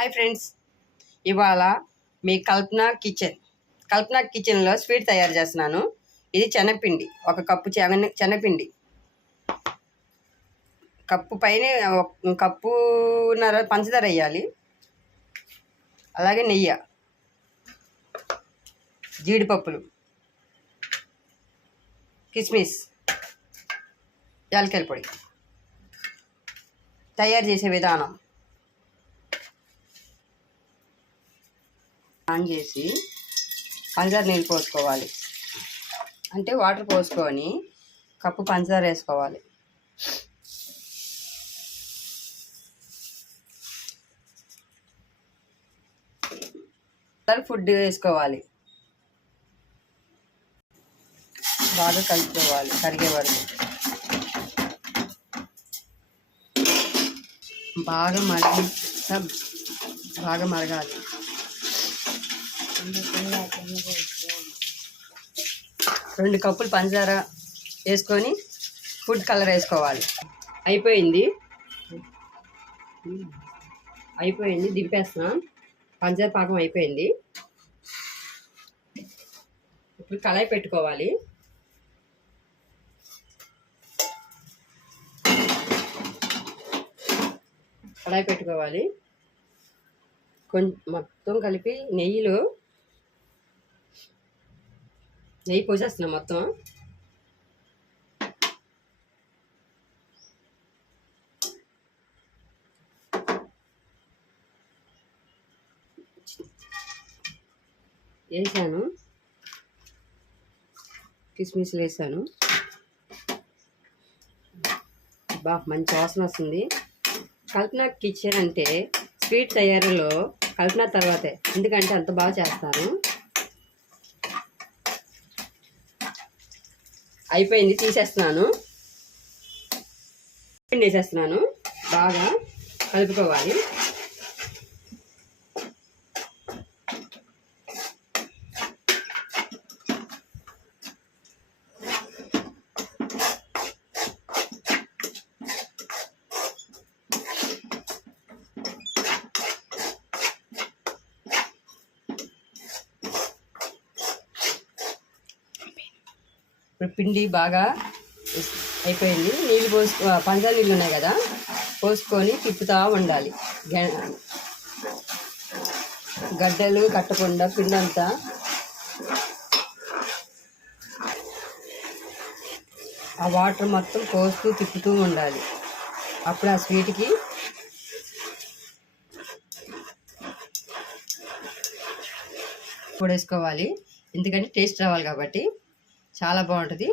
Hi friends, ఇవాళ మీ కల్పన కిచెన్లో sweet తయారు చేస్తున్నాను. ఇది శనగపిండి, ఒక కప్పు శనగపిండి, కప్పు పైన కప్పున్నర పంచదార వేయాలి. అలాగే నెయ్యి, జీడిపప్పులు, కిస్మిస్, యాలకుల పొడి. తయారు చేసే విధానం: ఆన్ చేసి పంచదార నీళ్ళు పోసుకోవాలి. అంటే వాటర్ పోసుకొని కప్పు పంచదార వేసుకోవాలి. ఫుడ్ వేసుకోవాలి. బాగా కలుపుకోవాలి కరిగే వరకు. బాగా మరగాలి. 2 కప్పులు పంచదార వేసుకొని ఫుడ్ కలర్ వేసుకోవాలి. అయిపోయింది, దింపేస్తున్నాం. పంచదార పాకం అయిపోయింది. ఇప్పుడు కళాయి పెట్టుకోవాలి. మొత్తం కలిపి నెయ్యి పోసేస్తున్నాం మొత్తం. వేసాను, కిస్మిస్లు వేసాను. మంచి వాసన వస్తుంది. కల్పన కిచెన్ అంటే స్వీట్ తయారీలో కల్పన తర్వాతే, ఎందుకంటే అంత బాగా చేస్తాను. అయిపోయింది, తీసేస్తున్నాను. పిండి వేసేస్తున్నాను. బాగా కలుపుకోవాలి. ఇప్పుడు పిండి బాగా అయిపోయింది. నీళ్ళు పంచదార నీళ్ళు ఉన్నాయి కదా, పోసుకొని తిప్పుతూ ఉండాలి. గడ్డలు కట్టకుండా పిండి అంతా ఆ వాటర్ మొత్తం పోస్తూ తిప్పుతూ ఉండాలి. అప్పుడు ఆ స్వీట్కి పొడేసుకోవాలి. ఎందుకంటే టేస్ట్ రావాలి కాబట్టి. చాలా బాగుంటుంది.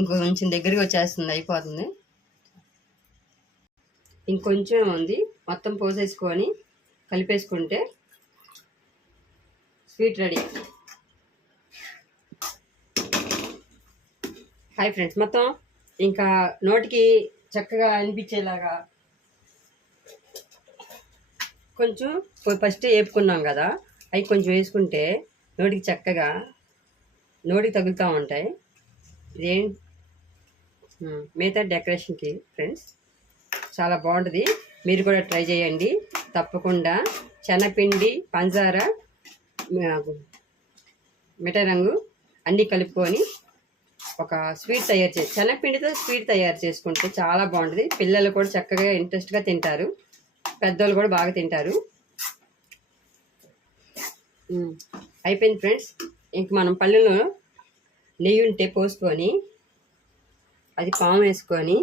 ఇంకొంచెం దగ్గరికి వచ్చేస్తుంది, అయిపోతుంది. ఇంకొంచెం ఉంది, మొత్తం పోసేసుకొని కలిపేసుకుంటే స్వీట్ రెడీ. హాయ్ ఫ్రెండ్స్, మొత్తం ఇంకా నోటికి చక్కగా అనిపించేలాగా కొంచెం ఫస్ట్ వేపుకున్నాం కదా, అవి కొంచెం వేసుకుంటే నోటికి చక్కగా తగులుతూ ఉంటాయి. ఇదేం మిగతా డెకరేషన్కి ఫ్రెండ్స్ చాలా బాగుంటుంది. మీరు కూడా ట్రై చేయండి తప్పకుండా. శనగపిండి, పంచదార, మిఠాయి రంగు అన్నీ కలుపుకొని ఒక స్వీట్ శనగపిండితో స్వీట్ తయారు చేసుకుంటే చాలా బాగుంటుంది. పిల్లలు కూడా చక్కగా ఇంట్రెస్ట్గా తింటారు, పెద్దోళ్ళు కూడా బాగా తింటారు. అయిపోయింది ఫ్రెండ్స్. ఇంక మనం పళ్ళులో నెయ్యి ఉంటే పోసుకొని అది పాము వేసుకొని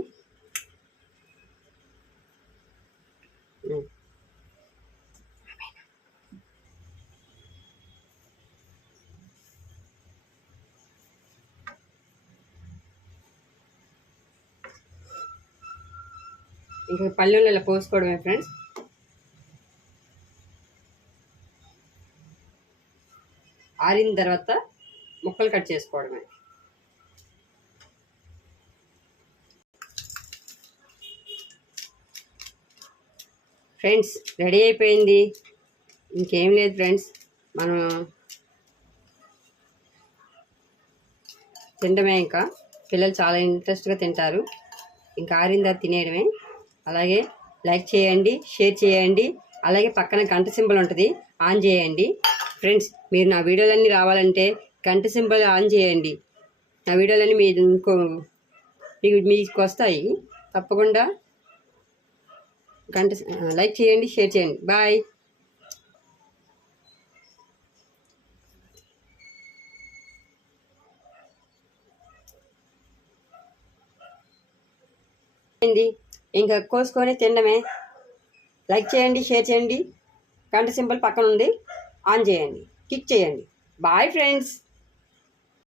ఇంకా పళ్ళులో ఇలా పోసుకోవడమే ఫ్రెండ్స్. ఆరిన తర్వాత ముక్కలు కట్ చేసుకోవడమే. ఫ్రెండ్స్ రెడీ అయిపోయింది. ఇంకేం లేదు ఫ్రెండ్స్, మనం తినడమే. ఇంకా పిల్లలు చాలా ఇంట్రెస్ట్గా తింటారు. ఇంకా ఆరిన తర్వాత తినేయడమే. అలాగే లైక్ చేయండి, షేర్ చేయండి. అలాగే పక్కన గంట సింబల్ ఉంటుంది, ఆన్ చేయండి. ఫ్రెండ్స్, మీరు నా వీడియోలన్నీ రావాలంటే గంట సింబల్ ఆన్ చేయండి. నా వీడియోలన్నీ మీకు వస్తాయి. తప్పకుండా లైక్ చేయండి, షేర్ చేయండి. బాయ్. ఇంకా కోసుకొని తినడమే. లైక్ చేయండి, షేర్ చేయండి. గంట సింబల్ పక్కన ఉంది, ఆన్ చేయండి, క్లిక్ చేయండి. Boy friends.